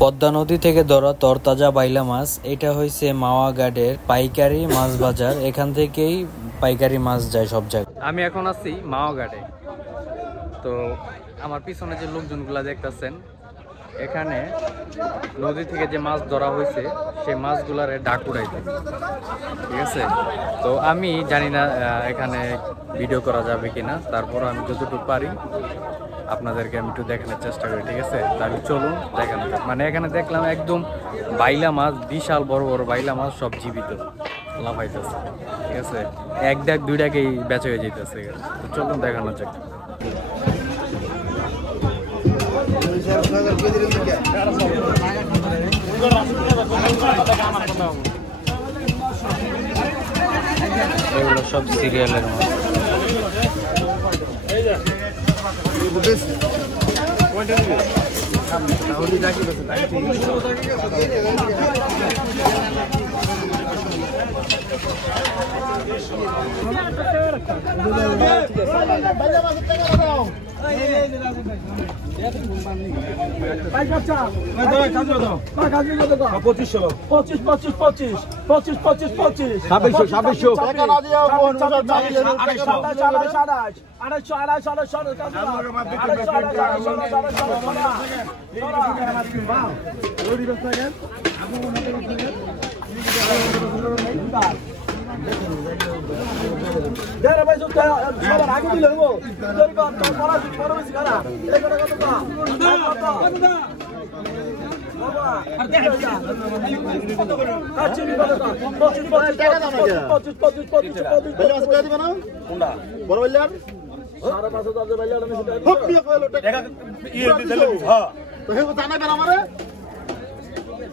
পদ্মা নদী থেকে ধরা তরতাজা বাইলা মাছ। এটা হইছে মাওয়া ঘাটের পাইকারি মাছ বাজার। এখান থেকেই পাইকারি মাছ যায় সব জায়গায়। আমি এখন আছি মাওয়া ঘাটে। তো আমার পিছনে যে লোকজনগুলা দেখতেছেন, এখানে নদী থেকে যে মাছ ধরা হয়েছে সেই মাছগুলারে ডাক উড়াইতে, ঠিক আছে। তো আমি জানি না এখানে ভিডিও করা যাবে কিনা, তারপর আমি যতটুকু পারি আপনাদেরকে আমি একটু দেখানোর চেষ্টা করি, ঠিক আছে। তাহলে চলুন দেখানো। মানে এখানে দেখলাম একদম বাইলা মাছ, বিশাল বড় বড় বাইলা মাছ, সব জীবিত লাফাইতেছে, ঠিক আছে। এক ডাক দুই ডাকেই বেচা হয়ে যেতেছে। তো চলুন দেখানো যাক। এগুলো সব সিরিয়ালের মাছ। আগে দিলে হবো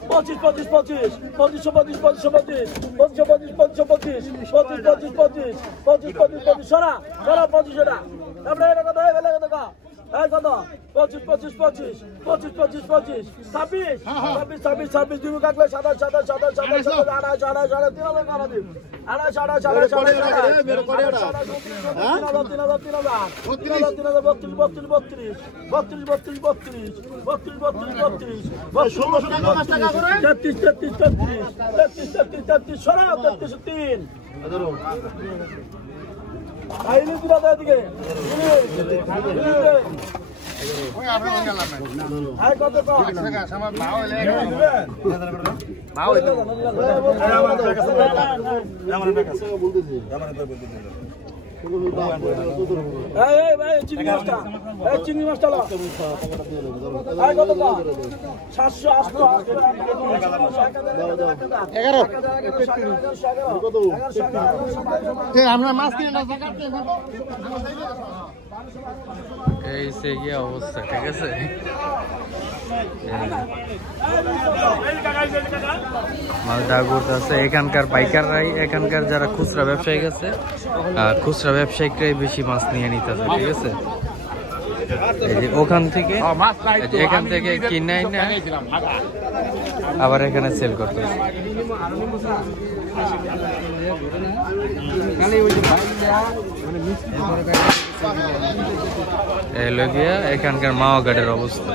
পঁচিশ পঁচিশ পঁচিশ পঁচিশশো পঁচিশ পঁচিশশো পঁচিশ পঁচিশশো পঁচিশ পঁচিশশো পঁচিশ পঁচিশ পঁচিশ পঁচিশ পঁচিশ পঁচিশ পঁচিশ সরা সরা 2500 টাকা। তারপরে এটা কত হয়ে গেল কত কত 25 25 25 25 25 25 26 26 26 26 দুই কাটলে 27 27 27 27 28 28 28 3000 টাকা দিন 28 28 28 চিংড়ি মাছটা কত 700 আমরা মাছ কিনে না এই সে কি অবস্থা, ঠিক আছে। মাছ ডাক উঠতেছে। এখানকার পাইকাররাই, এখানকার যারা খুচরা ব্যবসায়ী আছে, খুচরা ব্যবসায়িকরাই বেশি মাছ নিয়ে নিতেছে, ঠিক আছে। এই যে ওখান থেকে, এখান থেকে কিনে না আবার এখানে সেল করতেছে। এখানকার মাওয়া ঘাটের অবস্থা।